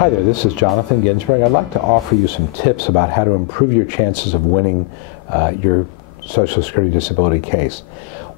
Hi there, this is Jonathan Ginsberg. I'd like to offer you some tips about how to improve your chances of winning your Social Security disability case.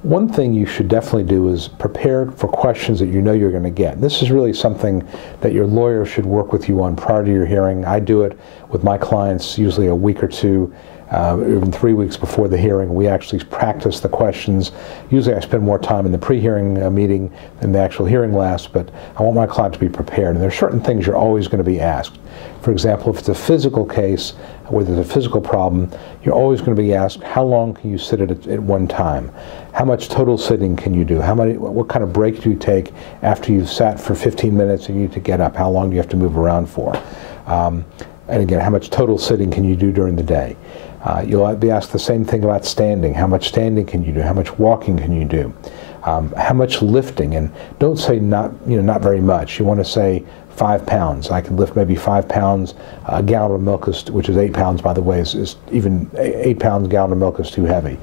One thing you should definitely do is prepare for questions that you know you're going to get. This is really something that your lawyer should work with you on prior to your hearing. I do it with my clients usually a week or two, even 3 weeks before the hearing. We actually practice the questions. Usually I spend more time in the pre-hearing meeting than the actual hearing lasts, but I want my client to be prepared. And there are certain things you're always going to be asked. For example, if it's a physical case where there's a physical problem, you're always going to be asked, how long can you sit at one time? How much total sitting can you do? What kind of break do you take after you've sat for 15 minutes and you need to get up? How long do you have to move around for? And again, how much total sitting can you do during the day? You'll be asked the same thing about standing. How much standing can you do? How much walking can you do? How much lifting? And don't say not very much. You want to say 5 pounds. I can lift maybe 5 pounds. A gallon of milk, which is 8 pounds, by the way, is even 8 pounds a gallon of milk is too heavy.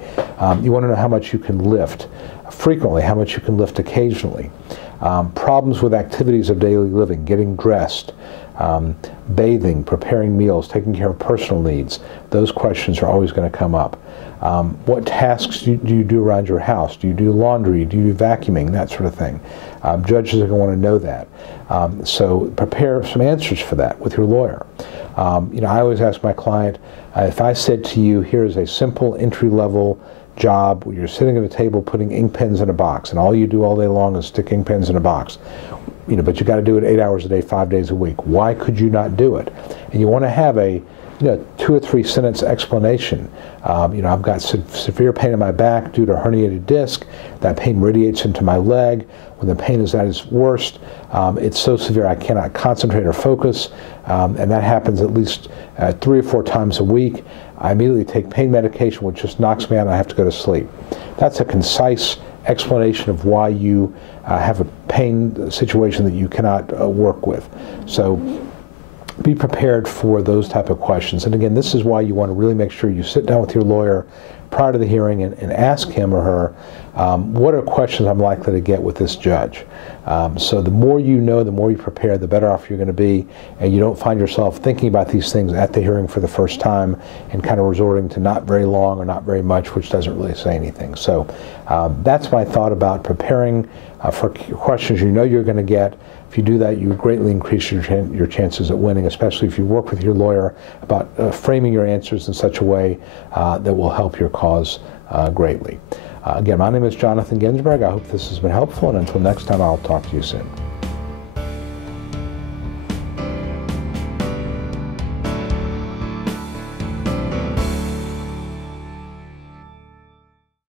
You want to know how much you can lift frequently, how much you can lift occasionally. Problems with activities of daily living, getting dressed, bathing, preparing meals, taking care of personal needs. Those questions are always going to come up. What tasks do you do around your house? Do you do laundry? Do you do vacuuming? That sort of thing. Judges are going to want to know that. So prepare some answers for that with your lawyer. I always ask my client, if I said to you, here's a simple entry-level job where you're sitting at a table putting ink pens in a box, and all you do all day long is stick ink pens in a box, but you got to do it 8 hours a day, 5 days a week. Why could you not do it? And you want to have a 2 or 3 sentence explanation. I've got severe pain in my back due to a herniated disc. That pain radiates into my leg. When the pain is at its worst, it's so severe I cannot concentrate or focus, and that happens at least 3 or 4 times a week. I immediately take pain medication, which just knocks me out and I have to go to sleep. That's a concise explanation of why you have a pain situation that you cannot work with. So be prepared for those type of questions. And again, this is why you want to really make sure you sit down with your lawyer prior to the hearing and ask him or her, what are questions I'm likely to get with this judge? So the more you know, the more you prepare, the better off you're going to be, and you don't find yourself thinking about these things at the hearing for the first time and kind of resorting to not very long or not very much, which doesn't really say anything. So that's my thought about preparing for questions you know you're going to get. If you do that, you greatly increase your chances at winning, especially if you work with your lawyer about framing your answers in such a way that will help your cause greatly. Again, my name is Jonathan Ginsberg. I hope this has been helpful, and until next time, I'll talk to you soon.